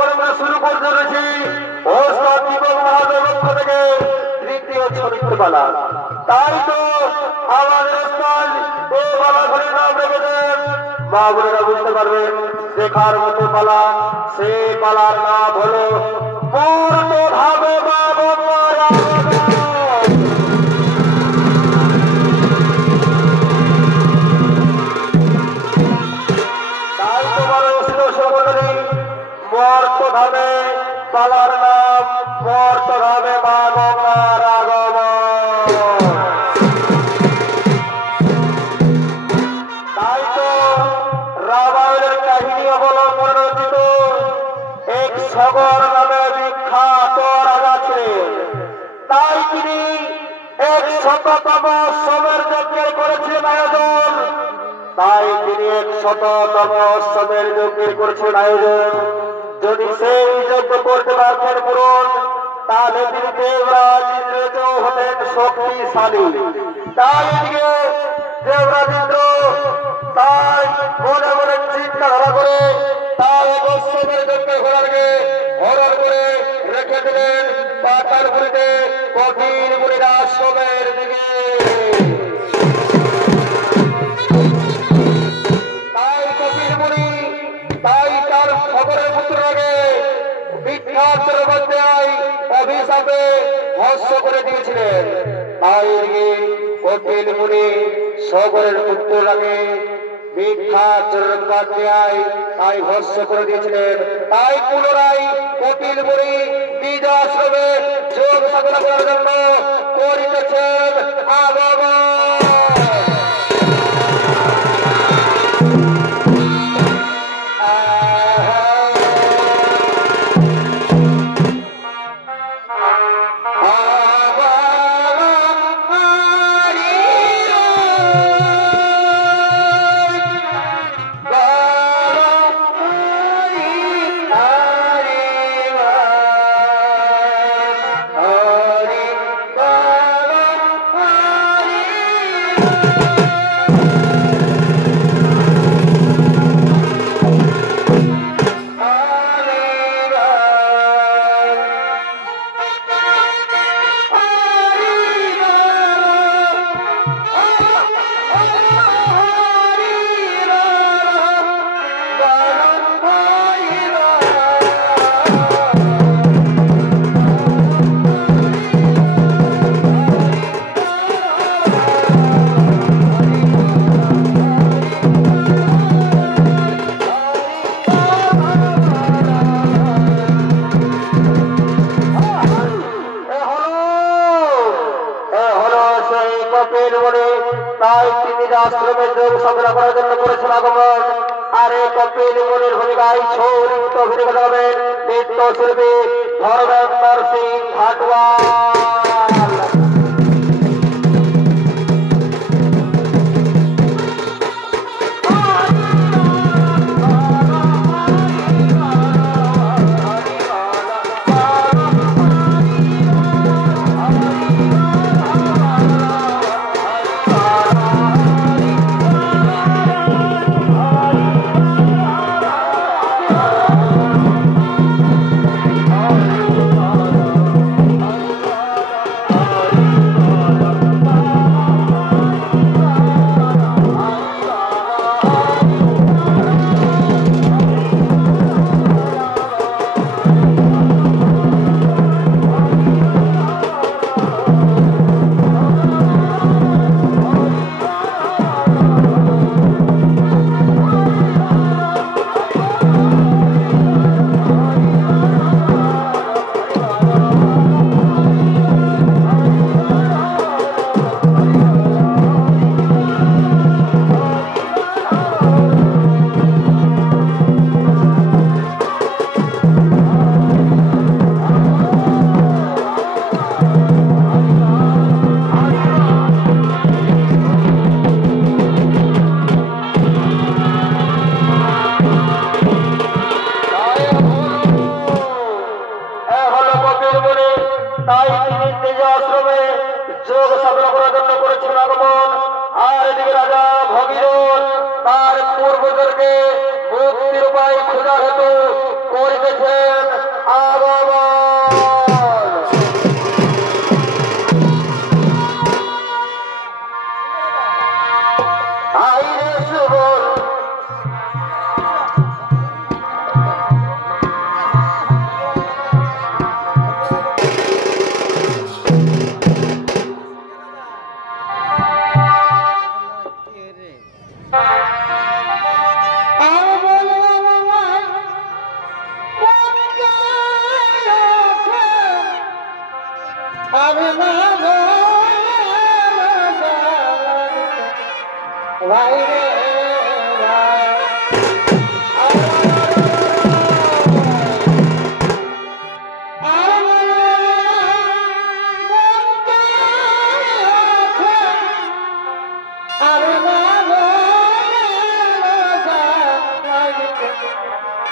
কর্ম শুরু করতে চলেছি ওস্তাদ দীপক মহাদেব পক্ষ থেকে তৃতীয় চরিত্র পালা। তাই তো আমাদের ওস্তাদ এই পালা ধরে নাম রেখেছেন, মা বোনেরা বুঝতে পারবেন দেখার মতো পালা। সেই পালার নাম হলো পূর্ণ ভাবে মা বন্যার মর্তধামে পালার নাম মর্তধামে মা গঙ্গার আগমন। তাই তো রামায়ণের কাহিনী অবলম্বন রচিত এক সগর নামে বিখ্যাত রাজা ছিলেন। তাই তিনি 100তম শ্রমের যজ্ঞের করেছিলেন আয়োজন। তাই তিনি 100তম শ্রমের যজ্ঞের করেছিলেন আয়োজন। যদি সেই যজ্ঞ করতে পারতেন পূরণ, তাহলে তিনি দেবরাজ ইন্দ্রকেও হতেন শক্তিশালী। তাই এদিকে দেবরাজ ইন্দ্র তাই মনে মনে চিন্তাধারা করে তার শ্রমের যজ্ঞ ঘোড়াকে হরণ করে রেখে দিলেন পাতালপুরীতে কঠিন মুনির আশ্রমের দিকে। তাই কঠিন মুনি তাই তার খবরের পুত্রকে বিখ্যাত অভিশাপে ভস্ম করে দিয়েছিলেন। তাই কঠিন মুনি সগরের পুত্রকে বিখ্যাত তাই ভস্ম করে দিয়েছিলেন। তাই পুনরায় কপিল মুনি নিজ আশ্রমে যোগ সাধনা করার জন্য করিতেছেন আগমন। তাই তিনি আশ্রমে যোগ সাধনা করার জন্য করেছেন আগমন। আর এই কপিল মুনির ভূমিকায় ছৌরিত অভিনয় করবেন নৃত্য শিল্পী ধর্মেন্দ্র সিং ভাটওয়াল।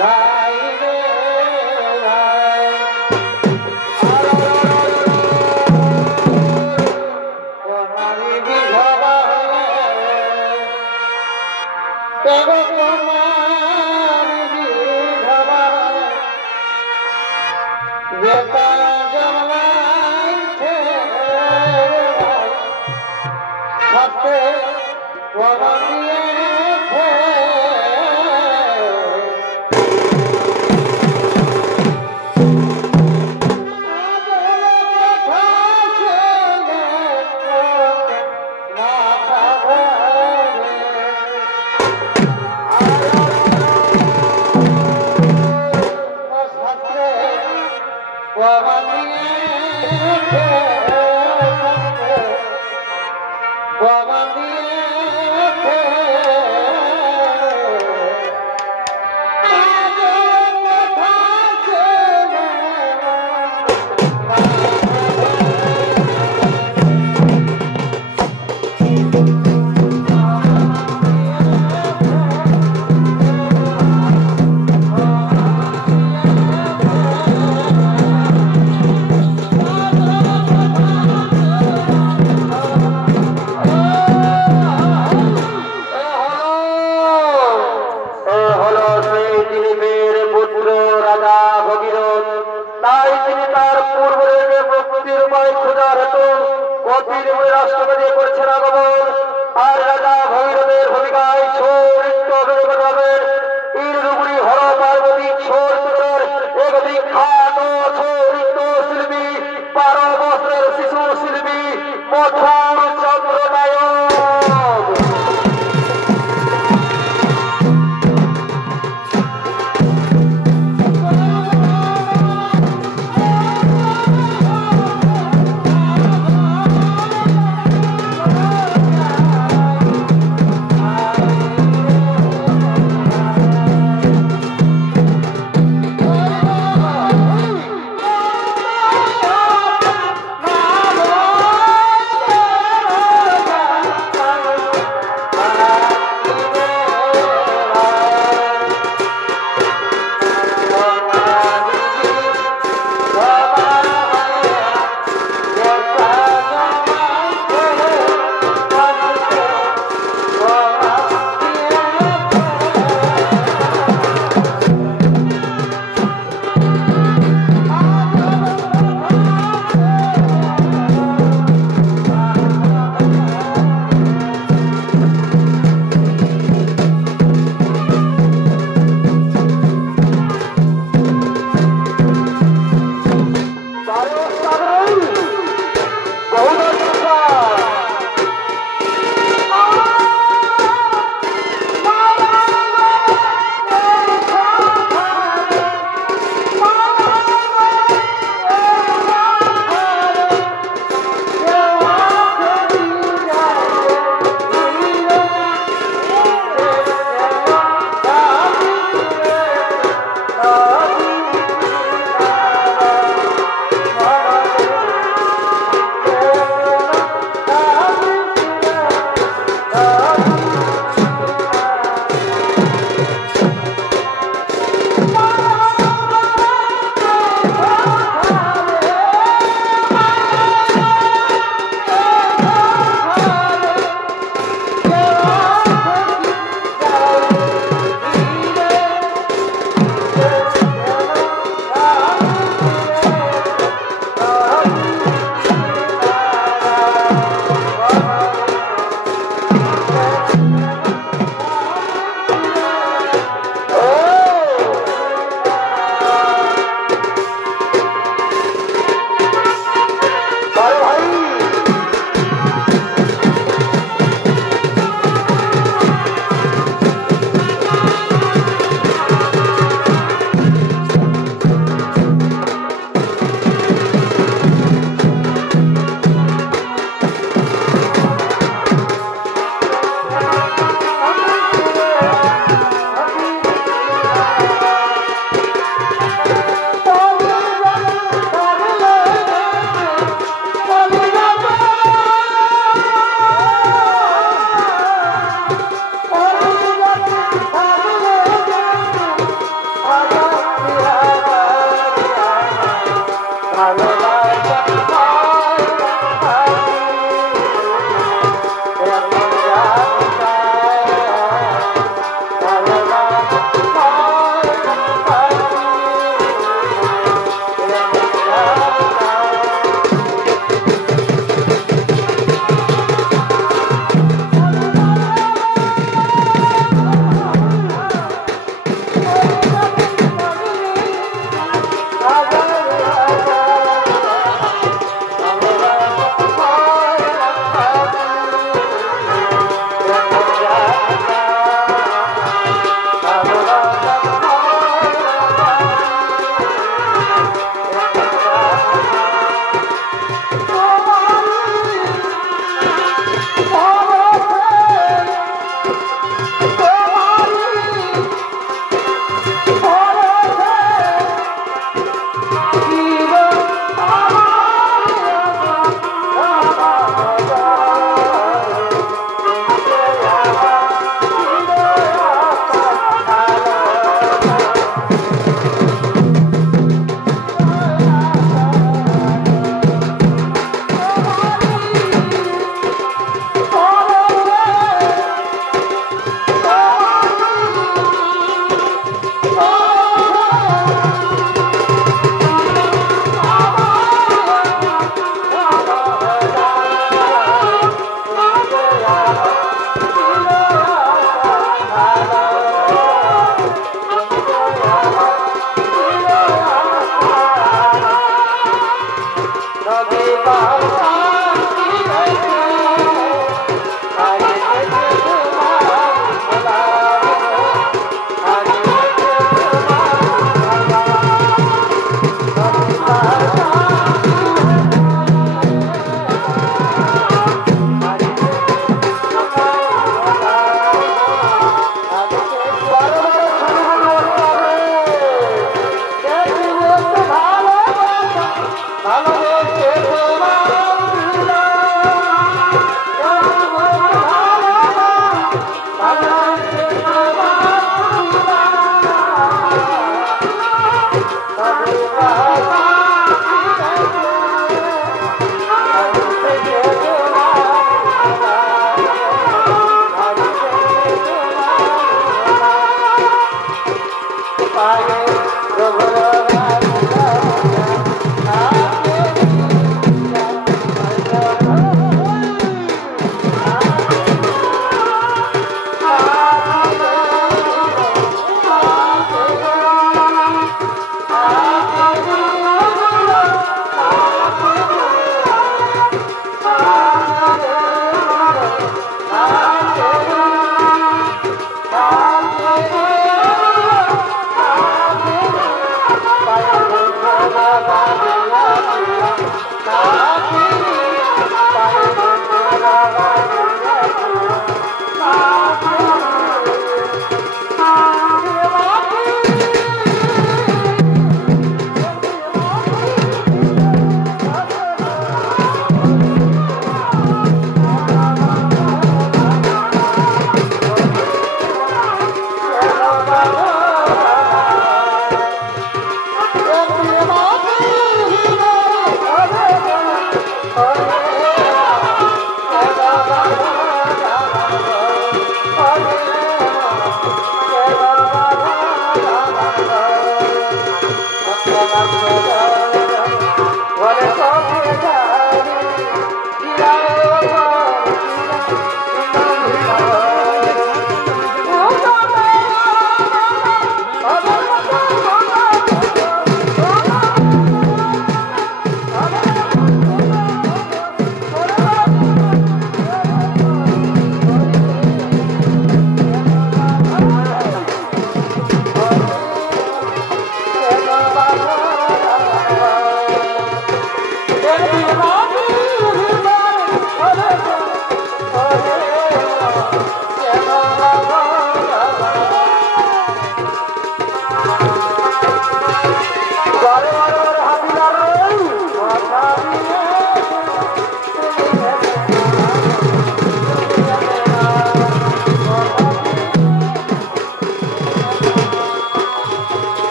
ভাই রে ভাই ওনারি বিধবা তেগো তোমার বিধবা বেটা জন্মাইছে হাতে ওরা দিয়েছে রাষ্ট্রপতি করছেন আগমন আর রাজা ভৈরবের ভূমিকায় চরিত্র অভিনয় করবেন ইন্দ্রপুরী হর পার্বতী চরিত্রের এক বিখ্যাত চরিত্র শিল্পী 12 বছরের শিশু শিল্পী মথুর চন্দ্র নায়ক।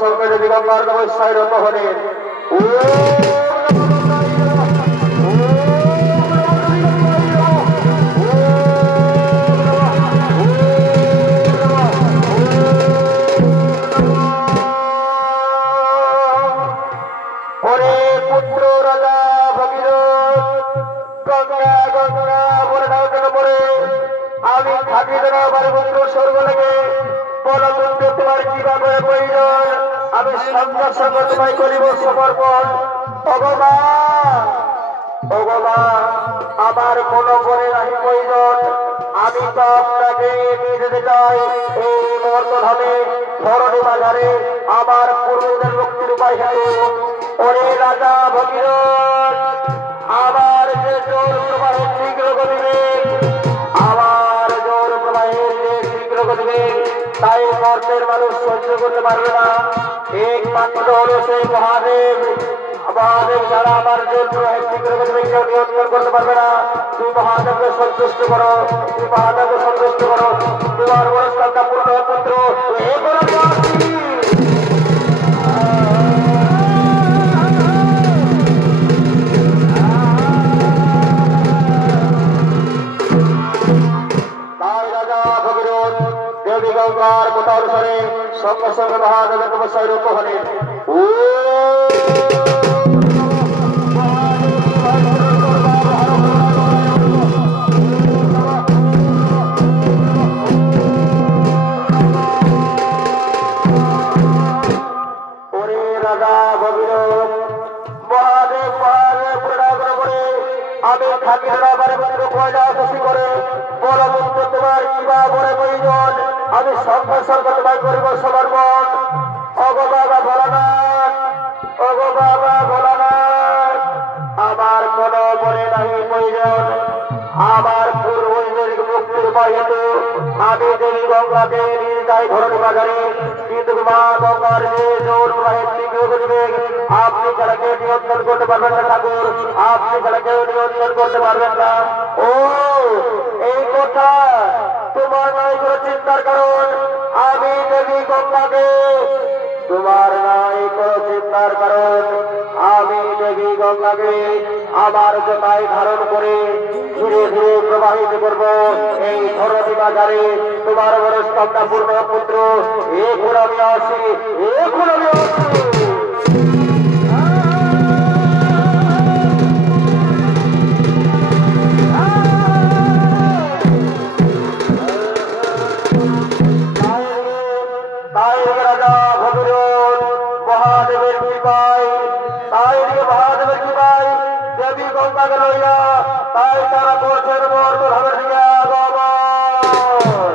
সঙ্গে দিগম্বর নমস্কার হলেন গঙ্গা গঙ্গা বলে দাও কেন পড়ে আমি থাকি না বারপুত্র স্বর্গ লেগে বলো বন্ধু তোমার কিভাবে প্রয়োজন আমি সঙ্গে সঙ্গে তোমায় করিব সমর্পণ। ভগবান ভগবান আমার কোনো বলে নাহি প্রয়োজন আমি তো আপনাকে নিয়ে যেতে চাই এই মর্তধামে ধরণী বাজারে আমার পূর্বদের মুক্তির উপায় হেতু। ওরে রাজা ভগীরথ আবার যে জোর প্রবাহের শীঘ্র গতিবে আবার জোর প্রবাহের যে শীঘ্র গতিবে তাই মর্তের মানুষ সহ্য করতে পারবে না। একমাত্র হলো সেই মহাদেব মহাদেব যারা আমার জোর প্রবাহের শীঘ্র গতিবে কেউ নিয়ন্ত্রণ করতে পারবে না। তুই মহাদেবকে সন্তুষ্ট করো তুই মহাদেবকে সন্তুষ্ট করো তোমার মনস্কামনা পূর্ণ পুত্র এ করো দেবী গঙ্গার কথা অনুসারে সঙ্গে সঙ্গে মহাদেবের তপস্যায় রূপ হলেন। ওরে রাজা ভগীরথ মহাদেব মহাদেব প্রণাম করে আমি থাকি না বারপুত্র পয়লা খুশি করে বলো বন্ধু তোমার কিবা বলে প্রয়োজন আমি সঙ্গে সঙ্গে তোমায় করিব সমর্পণ। অগো বাবা ভোলানাথ অগো বাবা ভোলানাথ আমার কোনো বলে নাহি প্রয়োজন আমার পূর্বজের মুক্তির উপায় হেতু আমি দেবী গঙ্গাকে নিয়ে যাই ধরণী বাজারে কিন্তু মা গঙ্গার যে জোর প্রবাহের শীঘ্র গতিবে আপনি ছাড়া কেউ নিয়ন্ত্রণ করতে পারবেন না ঠাকুর আপনি ছাড়া কেউ নিয়ন্ত্রণ করতে পারবেন না। ও এই কথা তোমার নাই কোনো চিন্তার কারণ আমি দেবী গঙ্গাকে তোমার নাই কোনো চিন্তার কারণ আমি দেবী গঙ্গাকে আমার জটায় ধারণ করে ধীরে ধীরে প্রবাহিত করব এই ধরণী বাজারে তোমার মনস্কামনা পূর্ণ পুত্র এখন আমি আসি এখন আমি আসি। মহাদেবের কৃপায় তাই মহাদেবের কৃপায় দেবী গঙ্গাকে লইয়া তাই তারা করছেন মর্তধামের দিকে আগমন।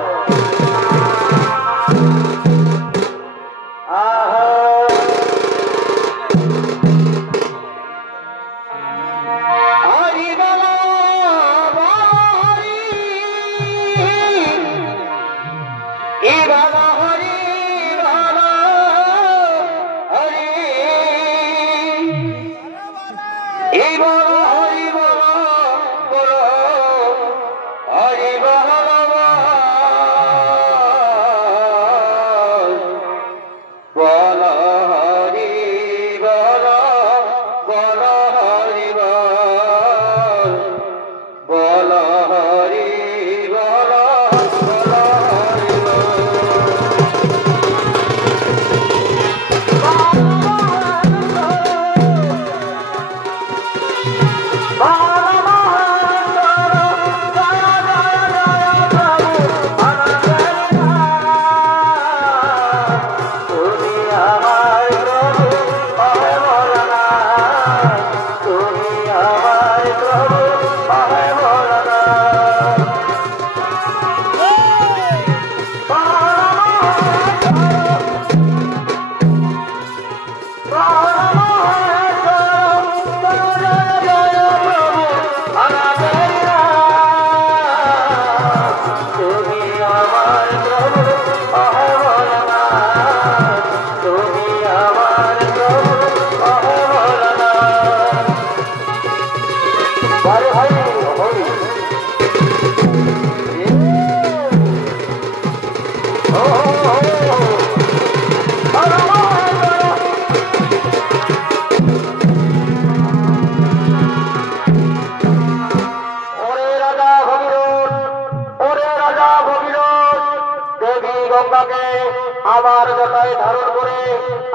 আমার জটায় ধারণ করে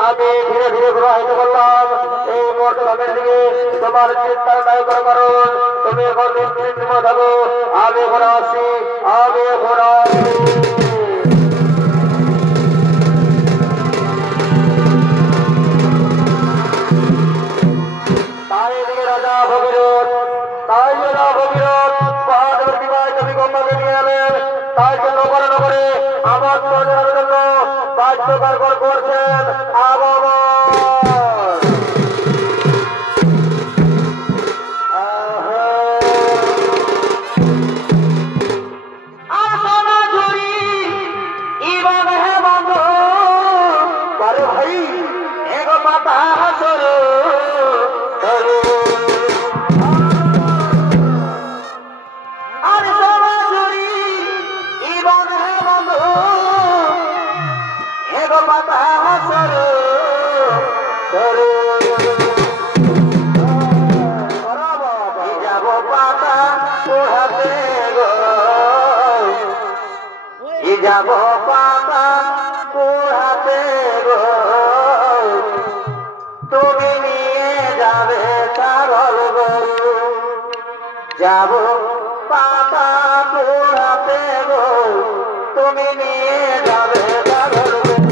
আমি ধীরে ধীরে প্রবাহিত করলাম এই মর্তধামের দিকে। তোমার চিন্তার নাই কোনো কারণ তুমি এখন নিশ্চিন্ত থাকো, আমি এখন আসি, আমি এখন আসি। তাই দিকে রাজা ভগীরথ, তাই রাজা ভগীরথ বাহাদুর বিবাহ কবি গঙ্গাকে নিয়ে এলেন। তাই জন্য করে নগরে আমার প্রয়োজনের জন্য বাদ্যকার করছেন আবার। যাব পাতা পোড়াতে গো, তুমি নিয়ে যাবে ছাগল গরু। যাব পাতা পোড়াতে গো, তুমি নিয়ে যাবে ছাগল গরু।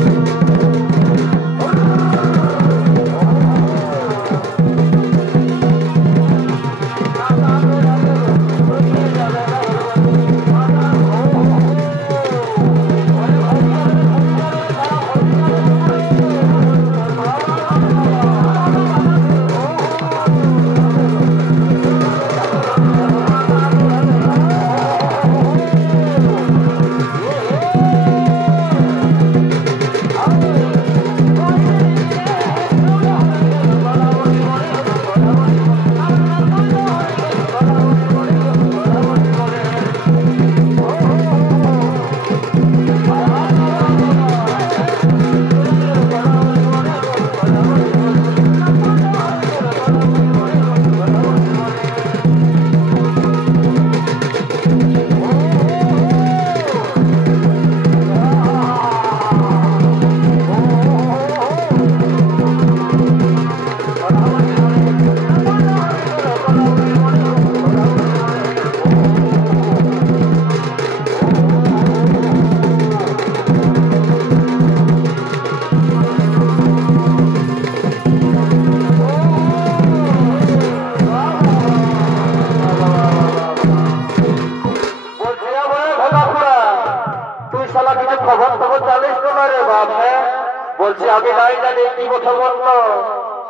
বলছি আমি নাই জানি কি কথা বললো।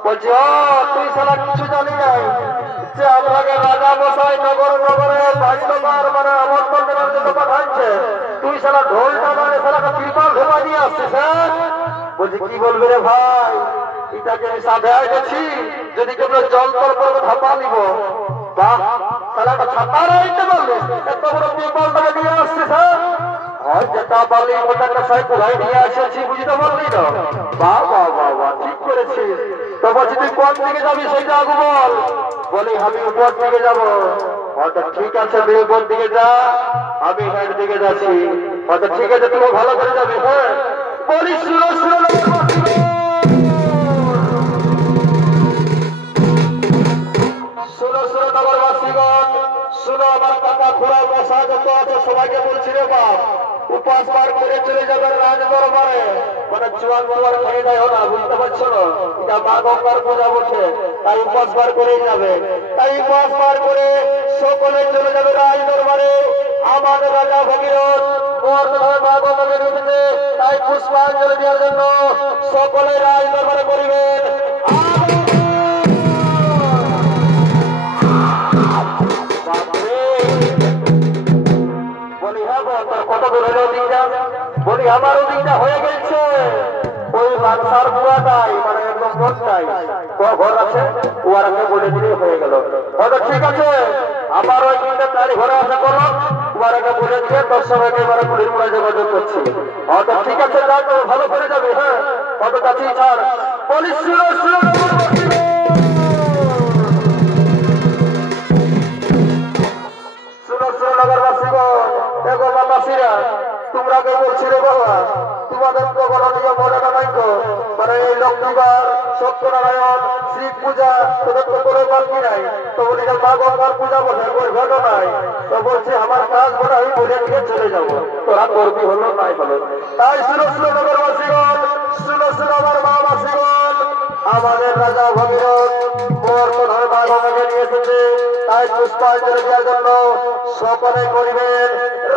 বলছি ও তুই সালা কিছু জানি নাই যে আপনাকে রাজা মশাই নগরে বাড়িবার মানে আমন্ত্রণ দেওয়ার জন্য পাঠাচ্ছে, তুই সালা ঢোলটা মানে সালাকে কৃপাল ঢোলা দিয়ে আসছিস। হ্যাঁ বলছি কি বলবি রে ভাই, এটাকে আমি সাধে গেছি, যদি কেউ জল তল করবো ধাপা নিব। বাহ সালাটা ছাপা রাইতে বললি এত বড় কৃপালটাকে দিয়ে আসছিস। হ্যাঁ যেটা বলি ওটাকে সাই পুরাই নিয়ে এসেছি, বুঝতে পারলি না? বাহ বাহ বাহ বাহ ঠিক করেছিস। তো বলছি তুই কোন দিকে যাবি সেইটা আগে বল। বলি আমি উপর দিকে যাবো। হয়তো ঠিক আছে তুই উপর দিকে যা, আমি হেড দিকে যাচ্ছি। হয়তো ঠিক আছে তুমি ভালো করে যাবি। হ্যাঁ বলি শুনো শুনো শুনো শুনো নগরবাসীগণ, শুনো আমার কাকা খুড়া মশা যত আছে সবাইকে বলছি রে বাপ, উপাস পার করে চলে যাবেন রাজ দরবারে। মানে চুয়ান বাবার খেয়ে যায় না, বুঝতে পারছো না? এটা মা গঙ্গার পূজা বলছে, তাই উপাস পার করেই যাবে। তাই উপাস পার করে সকলে চলে যাবে রাজ দরবারে। আমাদের রাজা ভগীরথ মা গঙ্গাকে নিয়েছে, তাই পুষ্পাঞ্জলি দেওয়ার জন্য সকলে রাজ দরবারে করিবেন। কত দূর হলো দিকটা? বলি আমার ওদিকটা হয়ে গেছে, ওই বাদশার বুয়াটাই মানে একদম ঘরটাই ঘর আছে, ওয়ারাকে বলে দিলে হয়ে গেল। হয়তো ঠিক আছে আমার ওই দিকটা তারি ঘরে আছে বলো, ওয়ারাকে বলে দিয়ে তোর সবাইকে এবারে পুলিশ মোড়ে যোগাযোগ করছি। হয়তো ঠিক আছে যাও, তো ভালো করে যাবে। হ্যাঁ কত কাছেই ছাড়। পুলিশ শুনো শুনো শুনো শুনো নগরবাসীগণ, দেখো বাবাসীরা তোমরা কে বলছি রে বাবা, তোমাদের তো কোনো নিয়ম মনে নাই তো? মানে এই লক্ষ্মীবার সত্যনারায়ণ শিব পূজা তোদের তো কোনো বাকি নাই, তো বলি মা গঙ্গার পূজা বসে করবে নাই, তো বলছি আমার কাজ বলে আমি বলে নিয়ে চলে যাবো, তোরা করবি হলো নাই হলো। তাই শুনো শুনো নগরবাসীগণ, শুনো শুনো আমার মা-বাসীগণ, আমাদের রাজা ভগীরথ মোর প্রধান ভাগবাকে নিয়ে এসেছে, তাই পুষ্পাঞ্জলি দেওয়ার জন্য সকলে করিবেন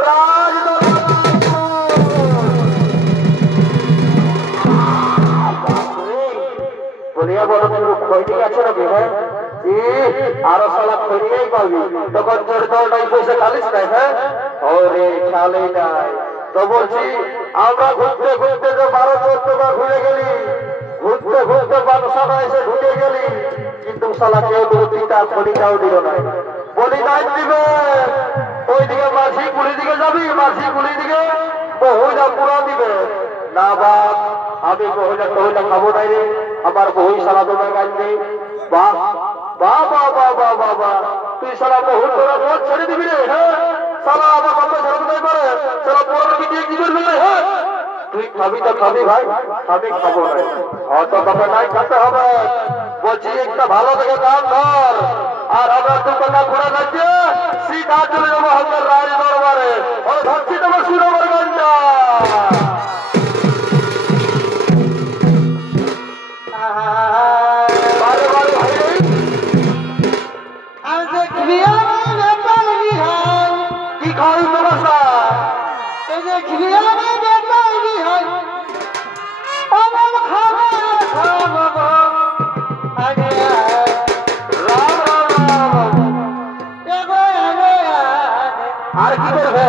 রাজ বলিয়া বলো তুমি খৈনি আছে নাকি? হ্যাঁ আরো সালা খৈনিয়াই পাবি, তখন তোর দলটাই পয়সা খালিস নাই। হ্যাঁ ওরে খালি নাই তো বলছি আমরা ঘুরতে ঘুরতে যে 12-14 বার ঘুরে গেলি, ঘুরতে ঘুরতে বাদশাটা এসে ঢুকে গেলি, কিন্তু সালা কেউ দুটিটা খনিটাও দিল নাই। বলি নাই দিবে ওইদিকে মাঝি গুলি দিকে যাবি, মাঝি গুলি দিকে বহুজা পুরা দিবে না। বাপ আমি বহুজা কহিলা খাবো নাই রে, আমার বহু সালা তোমার গাছ নেই। বাহ বাহ বাহ বাহ বাহ বাহ বাহ, তুই সালা বহু তোরা ভোট ছেড়ে দিবি রে? হ্যাঁ সালা আমার কথা ছেড়ে দিতে পারে, সালা পুরো বিটিয়ে কি করবি? হ্যাঁ তুই খাবি তো খাবি ভাই, আমি খাবো না, হয়তো তবে নাই খেতে হবে। বলছি একটা ভালো থেকে কাজ কর, আর আমরা 2 টাকা ঘোরা যাচ্ছে সিধা চলে যাবো হাজার রাজ দরবারে, ওই ধরছি তোমার সুরবরগঞ্জা। কি খাওয়াই তোমার আর কি করবে?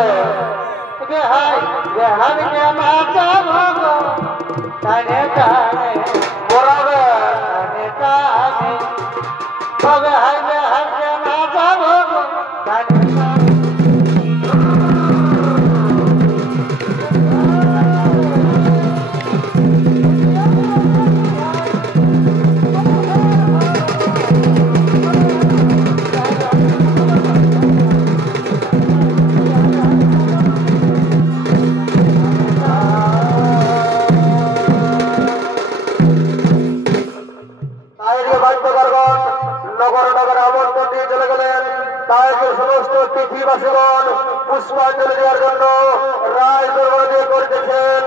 পুষ্পাঞ্জলি দেওয়ার জন্য রাজ দরবার দিয়ে করতেছেন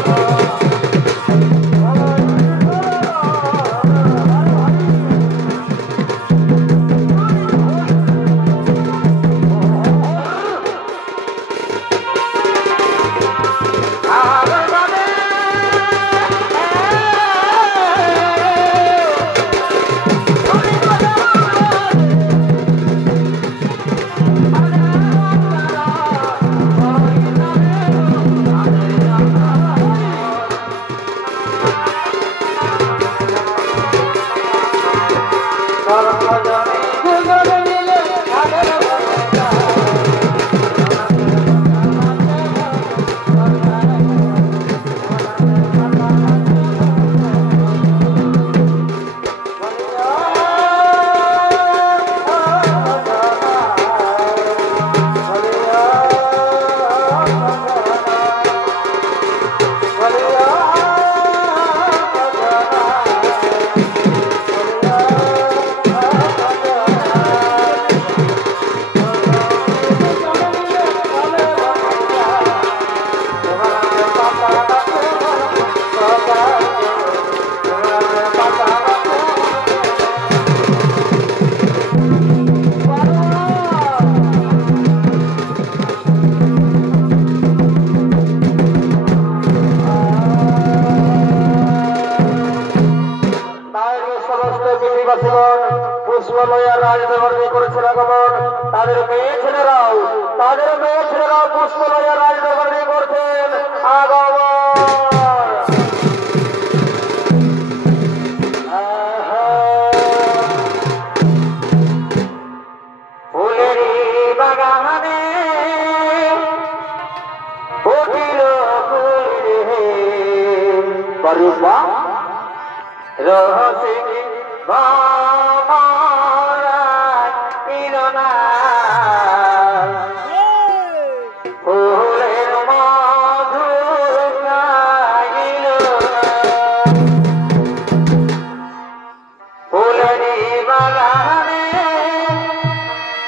I'm পুষ্প লইয়া রাজদরবারে করছেন আগমন। ফুলেরি বাগানে ফুটিল ফুল রহসিনী ফুলের মধু গাইল ফুলেরি বাগানে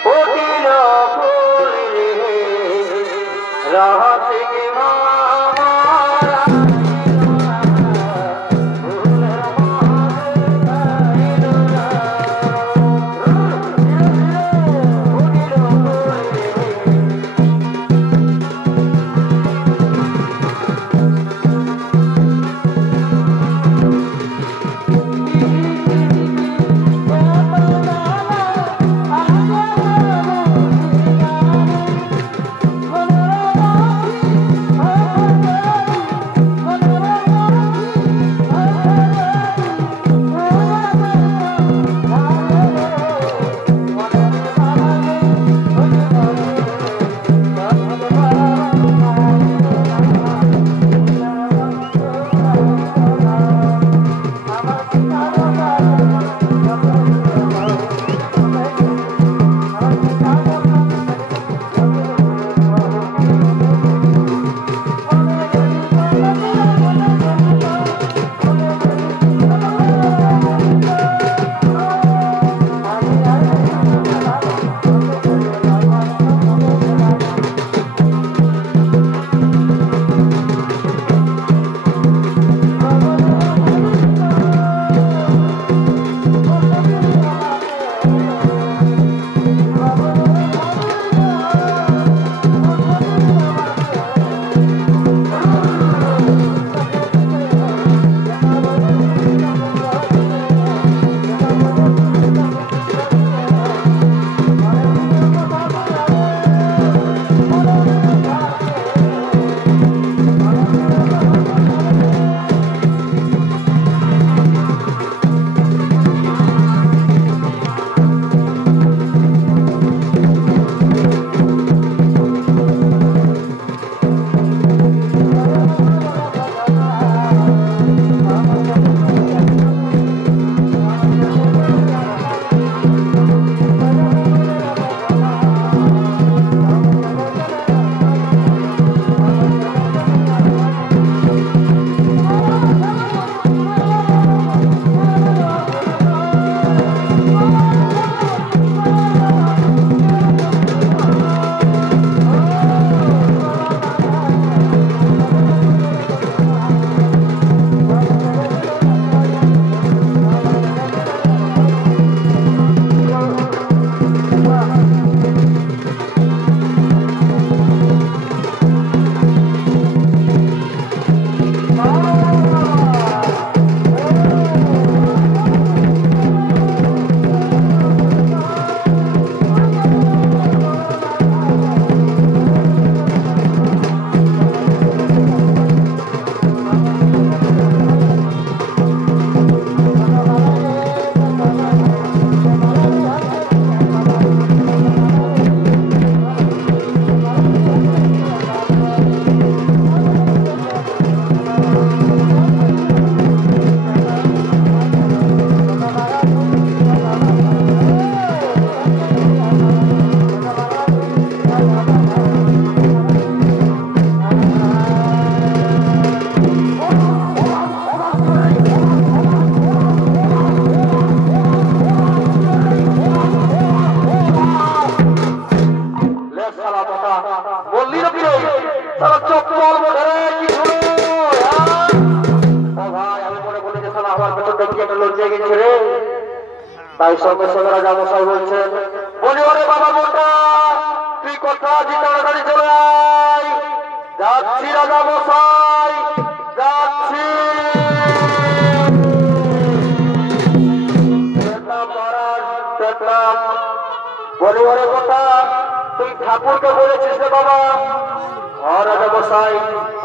ফুটিল ফুল রহসিনী তাই সঙ্গে সঙ্গে রাজা মশাই বলছেন, বলি ওরে বাবা মোটা তুই কথা দি তাড়াতাড়ি চলে আয়। যাচ্ছি রাজা মশাই যাচ্ছি। বলি ওরে কথা তুই ঠাকুরকে বলেছিস রে বাবা? হ্যাঁ রাজা মশাই,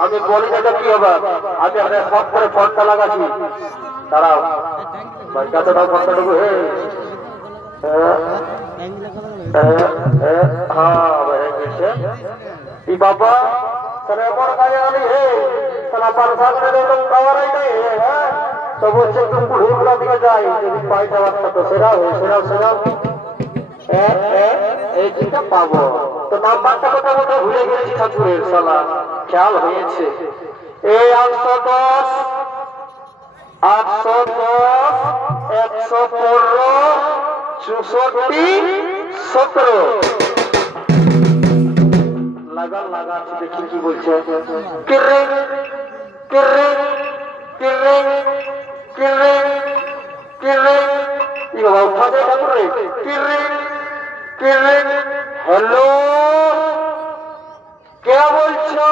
আমি বলি না কি হবে, আমি আপনার ফট করে ফোনটা লাগাচ্ছি, দাঁড়াও কাছে দাও ফোনটাটুকু। বাবা এমন কাজে আনি হে সালা পারসা করে খাওয়ারাই নাই হ্যাঁ, তো বলছে একটু পুরোগুলা দিকে যাই, যদি পাই যাওয়ারটা তো সেরাও সেরাও এই দিকটা পাবো। তো নাম্বারটা কোথাও কোথাও ভুলে গেছি ঠাকুরের, সালা খেয়াল হয়েছে। এই 810 115 64 17 লাগা দেখি কি বলছে। কিরে কিরে কিরে কিরে কিরে ই বাবা উঠা যায় ঠাকুরে। কিরে কিরে হ্যালো কে বলছো?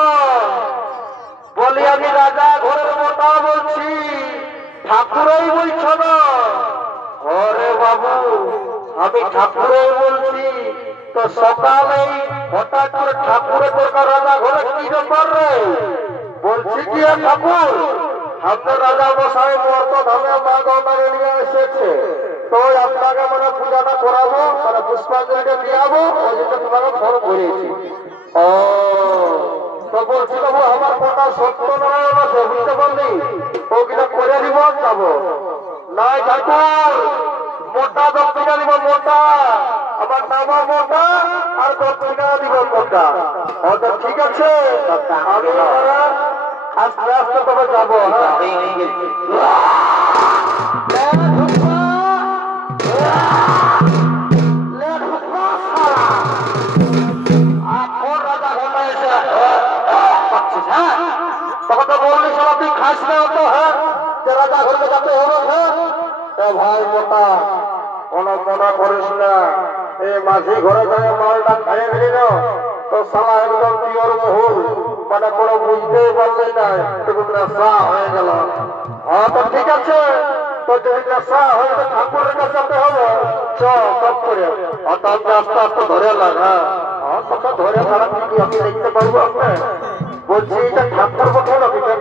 বলি আমি রাজা ঘরের মোটা বলছি, ঠাকুরই বলছো না? ওরে বাবু আমি ঠাকুরই বলছি। তো সকালেই হঠাৎ করে ঠাকুরের দরকার রাজা ঘরে কি ব্যাপার রে? বলছি কি ঠাকুর আপনার রাজা মশাই মর্ত ধামে মা গঙ্গারে নিয়ে এসেছে, তো আপনাকে মানে পূজাটা করাবো, মানে পুষ্পাঞ্জলিটা দিয়াবো, ওই জন্য তোমাকে ফোন করেছি। ও তো বলছি বাবু আমার কথা সত্য নয় আছে, বুঝতে পারলি? ও কিনা করে দিব যাবো নাই ঠাকুর, মোটা দক্ষিণা দিব, মোটা আমার নামা মোটা আর দক্ষিণা দিব মোটা। তো ঠিক আছে আমি আস্তে আস্তে তবে যাবো। তখন তো বললি সারা তুই খাস না হতো, হ্যাঁ যে রাজা ঘরকে যাতে হলো। হ্যাঁ ভাই মোটা কোনো মনে করিস না, এই মাঝি ঘরে যায় মালটা খাইয়ে দিলি না তো সালা একদম পিওর মহুল, মানে কোনো বুঝতেই পারলি না, নেশা হয়ে গেল। হ্যাঁ তো ঠিক আছে, তো যদি নেশা হয়ে গেলে ঠাকুরের কাছে যেতে হবে, চপ করে আস্তে আস্তে ধরে লাগা। হ্যাঁ তোকে ধরে ছাড়া কি আমি দেখতে পারবো আপনার? বলছি এটা ঠাকুর কোথাও না পিঠা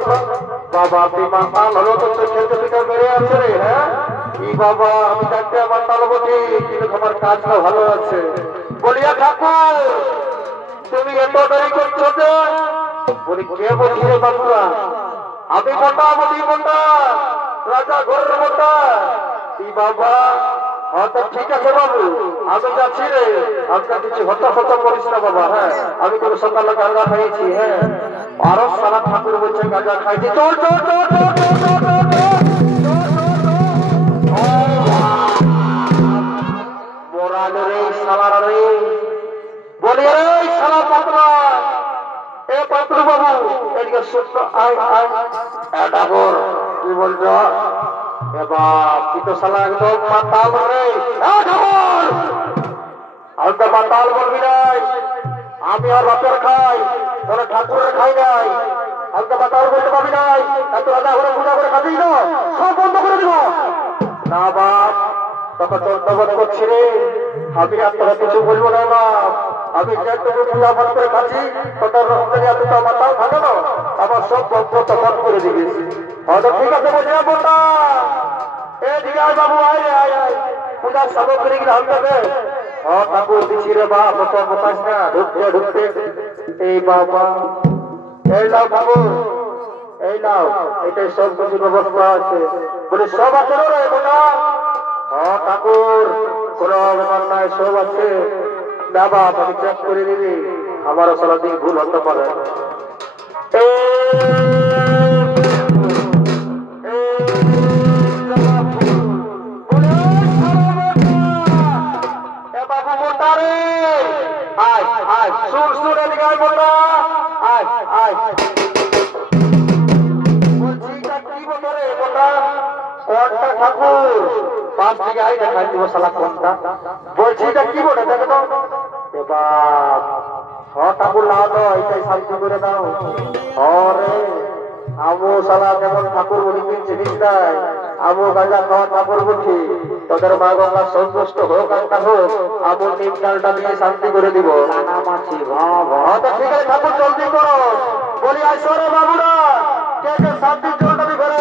বাবা, আপনি মাতাল হলো তো খেলতে পিঠা বেড়ে আছে রে। হ্যাঁ কি বাবা আমি চারটে মাতাল বটি, কিন্তু তোমার কাজটা ভালো আছে। বলিয়া ঠাকুর তুমি এত দেরি করছো যে? বলি কে বলছি রে বাবুরা? আমি মোটা বলি মোটা, রাজা ঘরের মোটা। কি বাবা? হ্যাঁ তো ঠিক আছে বাবু আমি যাচ্ছি রে, আপনার কিছু হত করিস না বাবা। হ্যাঁ আমি কোনো সকালে গাঁজা খাইছি। হ্যাঁ আরো সারা ঠাকুর বলছে গাঁজা খাইছি, চল চল চল চল মোরালো রে সালার রে। বলি রে সালা পাতলা, এ পাতলু বাবু এদিকে সত্য আয় আয়। ঠাকুর কি বলছ? তুই তো সালা একদম মাতাল রে। ঠাকুর আমি তো মাতাল বলবি নাই, আমি আর বাপের খাই, তোরা ঠাকুরের খাই নাই। আমি তো মাতাল বলতে পারবি নাই, এত রাজা ঘরে পূজা করে খাবি না, সব বন্ধ করে দিব না বাপ। তোকে চন্দ্রবোধ করছি রে, আমি আর তোরা কিছু বলবো না বাপ। আমি যেটুকু পূজা পাঠ করে খাচ্ছি তোদের রক্তে এত তো মাতাল থাকে না, আমার সব বন্ধ তখন করে দিবি। হয়তো ঠিক আছে বলছি না বলটা এদিকে আয় বাবু, আয় আয় আয় পূজার সামগ্রী কিনা হল যাবে। হ্যাঁ ঠাকুর দিচ্ছি রে বাপ, বতাস না ঢুকতে ঢুকতে। এই বাবা এই লাও ঠাকুর, এই লাও, এটাই সব কিছু ব্যবস্থা আছে। বলে সব আছে রে মোটা? হ্যাঁ ঠাকুর কোনো ব্যাপার নাই, সব আছে। না বাপ আমি চেক করে দিবি, আমারও সারা দিন ভুল হতে পারে। ঠাকুর 5 দিকে আই দেখাই দিব সালা কোনটা। বলছি এটা কি বলে দেখো তো বাপ। ঠাকুর লাও তো এটাই শান্তি করে দাও। আরে আমু সালা যেমন ঠাকুর বলি চিনিস নাই আমু গাঁজা খাওয়া ঠাকুর বলি তোদের মা গঙ্গা সন্তুষ্ট হোক একটা হোক আমু নিম ডালটা দিয়ে শান্তি করে দিব ঠিক আছে ঠাকুর জলদি করো বলি আসো রে বাবুরা কে কে শান্তির জলটা করে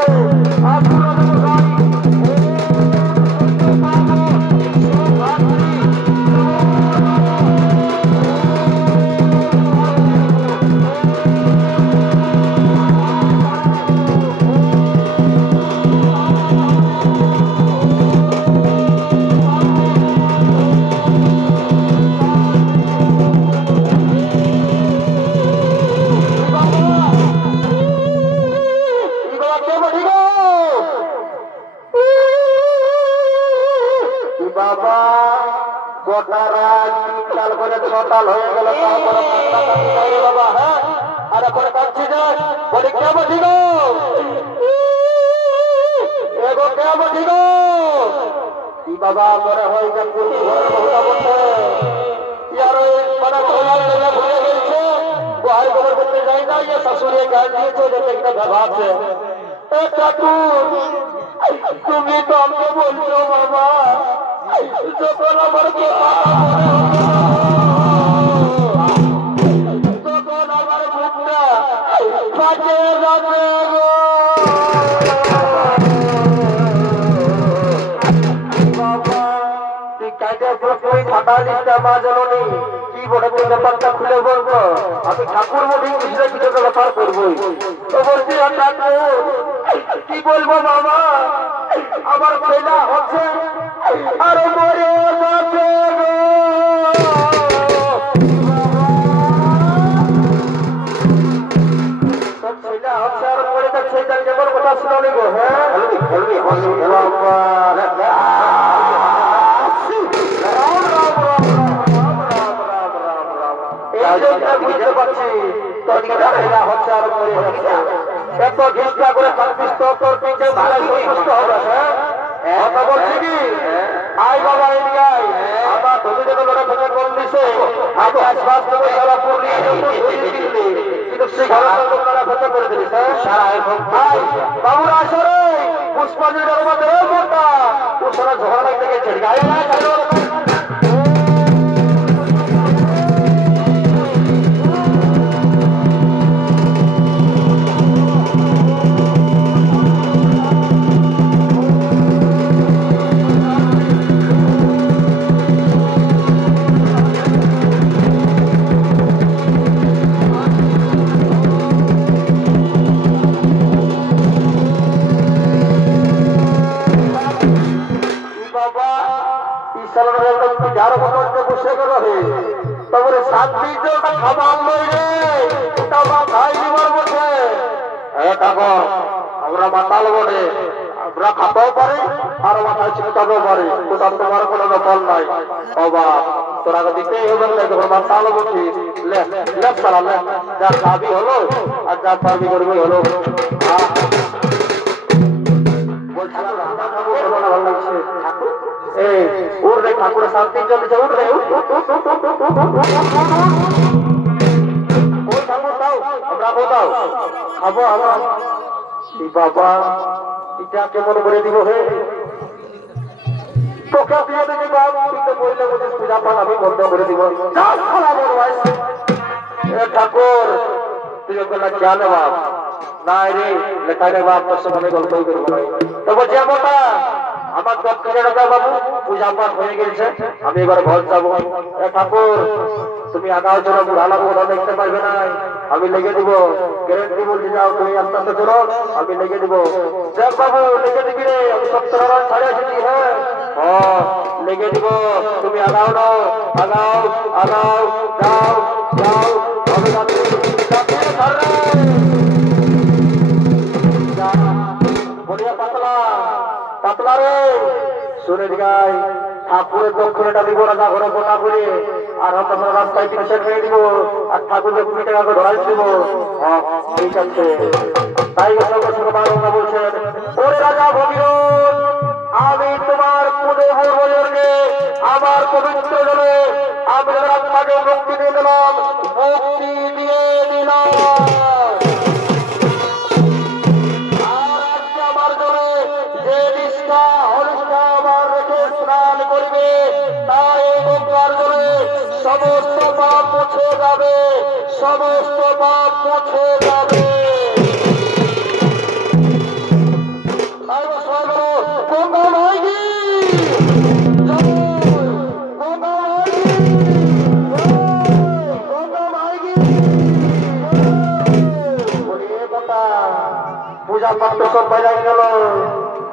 বাবা মনে হয় খবর করতে যাই না শাশুড়ি গান দিয়েছে একটা ভাবছে তুমি তো আমাকে বলছো বাবা যখন আমার তখন আমার মুখটা ফাটে যাবে গো বাবা তুই কাজে তুই খাতা লিখতে মা জানি কি বলে তুই ব্যাপারটা খুলে বলবো আমি ঠাকুর মধ্যে কিছু কিছু ব্যাপার করবোই তো বলছি ঠাকুর কি বলবো বাবা আমার ছেলে হচ্ছে আর মরে যাচ্ছে গো ছেলে হচ্ছে আর মরে যাচ্ছে কেমন কথা শুনালি গো হ্যাঁ বুঝতে পারছি তোর হচ্ছে আর মরে যাচ্ছে এত চেষ্টা করে সন্তুষ্ট তোর পিঠে ভালো সন্তুষ্ট হবে হ্যাঁ বলছি কি আই বাবা এদিকাই আমার তুমি যখন ওরা ফেলে করে দিছে আমি আশপাশ থেকে সারা পূর্ণিয়া কিন্তু সেই ঘরের লোকেরা ফেলে করে দিলিস হ্যাঁ বাবুরা আসো রে পুষ্পাঞ্জলির মধ্যে মোটা ও সারা ঝগড়া লাগতে গেছে গায়ে না আমরা মাতাল বলে আমরা খাতেও পারি আর মাথায় চিন্তাতেও পারি কোথাও তোমার কোনো ব্যাপার নাই বাবা তোরা দিতেই হবে না যখন মাতাল বলছি লেখ চালালে যা খাবি হলো আর যা পারবি করবি হলো ভালো লাগছে এই উঠ রে ঠাকুরের শান্তি চলেছে উঠ রে ওই ঠাকুর দাও আমরা কোথাও খাবো আমরা বাবা এটা কেমন করে দিব হে তোকে দিয়ে দিবি বাবা তুই তো বললে বলছিস পূজা পাঠ আমি বন্ধ করে দিব ঠাকুর তুই ওকে জানে বাপ নাই রে লেখায় রে বাপ তোর সঙ্গে আমি গল্পই করবো তো বলছি মোটা আমার দক্ষিণে রাখা বাবু পূজা পাঠ হয়ে গেছে আমি এবার ঘর যাবো ঠাকুর তুমি আগাও চলো বুড়ালা কোথাও দেখতে পারবে না আমি লেগে দিব গ্যারেন্টি বলছি যাও তুমি আস্তে আস্তে চলো আমি লেগে দিব দেখ বাবু লেগে দিবি রে আমি 70 রান ছাড়ে এসেছি হ্যাঁ লেগে দিব তুমি আগাও না আগাও আগাও যাও যাও আমি বলিয়া পাতলা পাতলা রে শুনে দিগাই ঠাকুরের দক্ষিণটা দিব রাজা ঘরে গোটা করে আর আমরা রাস্তায় পিছিয়ে খেয়ে দিব আর ঠাকুরের 20 টাকা করে ধরাই দিব ঠিক আছে তাই সঙ্গে সঙ্গে বাবা বলছেন ওরে রাজা ভগীরথ আমি তোমার পুজো হরবজনকে আমার পবিত্র জলে আমি আপনাকে মুক্তি দিয়ে দিলাম মুক্তি দিয়ে দিলাম কাছে যাবে গঙ্গা মাইকি পূজা পাত্র সব বাজার গেল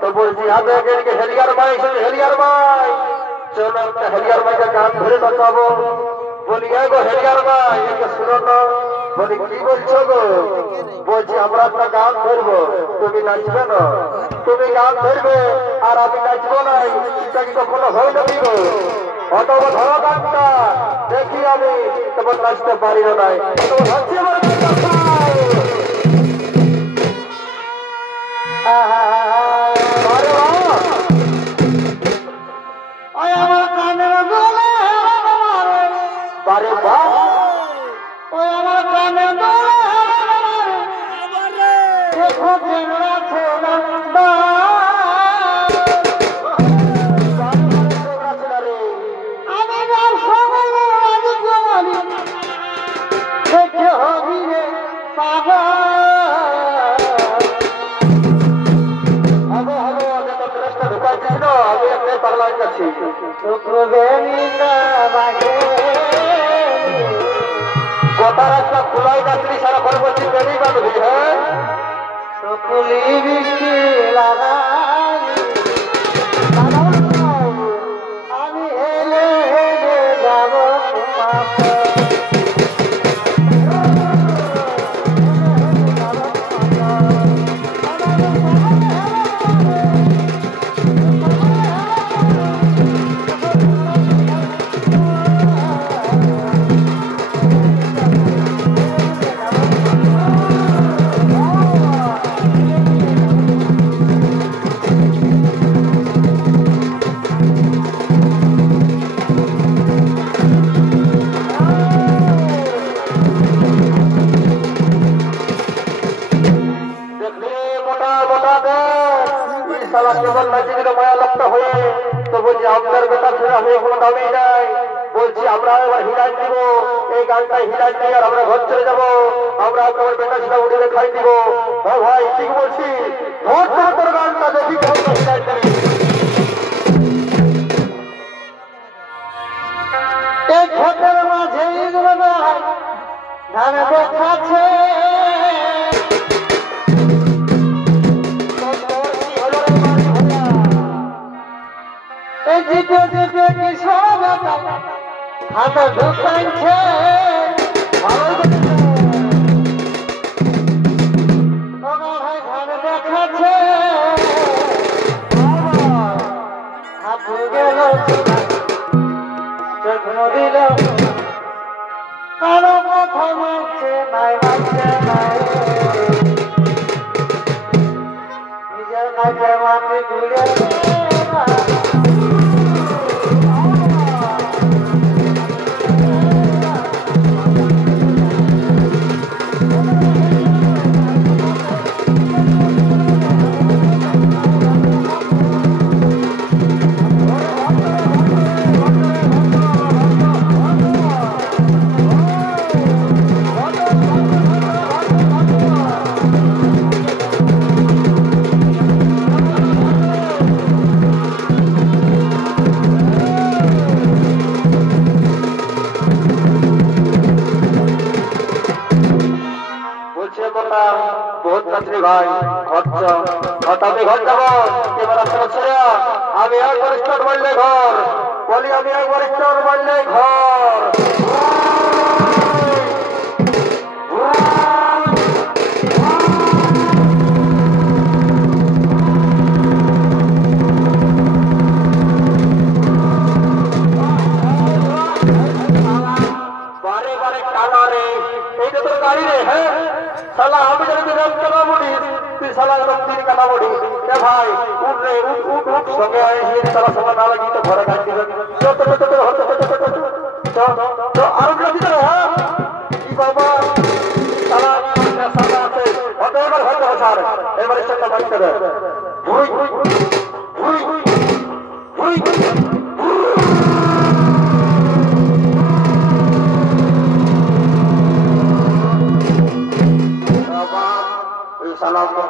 তো বলছি হাতে এদিকে হেলিয়ার মাই হেলিয়ার মাই চলো একটা হেলিয়ার মাইকে গান ধরে বাঁচাবো বলি গো হেলিয়ার মাই একে শুনো না বলি কি বলছো গো বলছি আমরা একটা গান ধরবো তুমি নাচবে না তুমি গান ধরবে আর আমি নাচবো না এটা কি কখনো হয় না গো অত ধরো গানটা দেখি আমি তখন নাচতে পারি না হচ্ছে আমার বারে বা ওই আমার কানে দেখো গোটা রাস্তা খোলাই যাচ্ছি সারাক্ষণ বলছি বেরিয়ে পাবি হ্যাঁ সকলি বৃষ্টি আমি হেলে হেলে যাব মায়া লক্ষ্য হয়ে তো বলছি আপনার বেটা ছেলে আমি কোনো দামি নাই বলছি আমরা এবার হিলাইট দিব এই গানটাই হিলাইট দিয়ে আর আমরা ঘর চলে যাবো আমরা আপনার বেটা ছেলে উঠে খাই দিব ভাই ঠিক বলছি তোর গানটা দেখি হিলাইট দিবি এই ঘটের মাঝে ধান দেখাচ্ছে জিতে জিতে কি সব হাতে ঢুকাইছে ভাই ঘরে দেখাচ্ছে হাতু গেল দিল কারো কথা মানছে নাই নিজের কাছে মাটি ঘুরে बहुत कचरे भाई আমি ঘর যাব এবার আপনারা ছেড়ে আমি একবার স্টার্ট মারলে ঘর বলি আমি একবার স্টার্ট মারলে ঘর বারে বারে টানা রে এইটা তোর গাড়ি রে হ্যাঁ साला हम जब जब कला मुड़ी फिर साला जब तीन कला मुड़ी क्या भाई उठ रे उठ संगे आए ये साला समझ ना लगी तो भरा काट दिया तो आरोप लगी तो है कि बाबा साला से होते एक बार सारे एक बार इससे बात करे हुई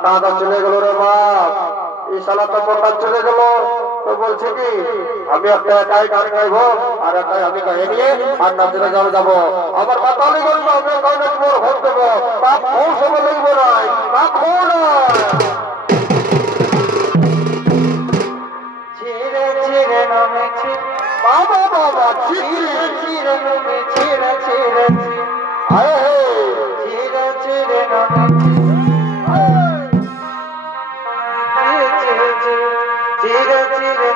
দাদা চলে গেল রে বাপ, এই শালা তো মোটা চলে গেল। তো বলছে কি আমি একটা একাই গান গাইবো আর একাই আমি গায়ে নিয়ে আর নাচতে যাবো। আমার বাতালি বলবো আমি একাই নাচবো, ভোট দেবো, বাপ খুব সময় লাগবো নাই, বাপ খুব নয়। ছিড়ে ছিড়ে নামেছে বাবা বাবা ছিড়ে ছিড়ে নামে ছিড়ে ছিড়ে আরে হে ছিড়ে ছিড়ে নামেছে ছিড়ে ছিড়ে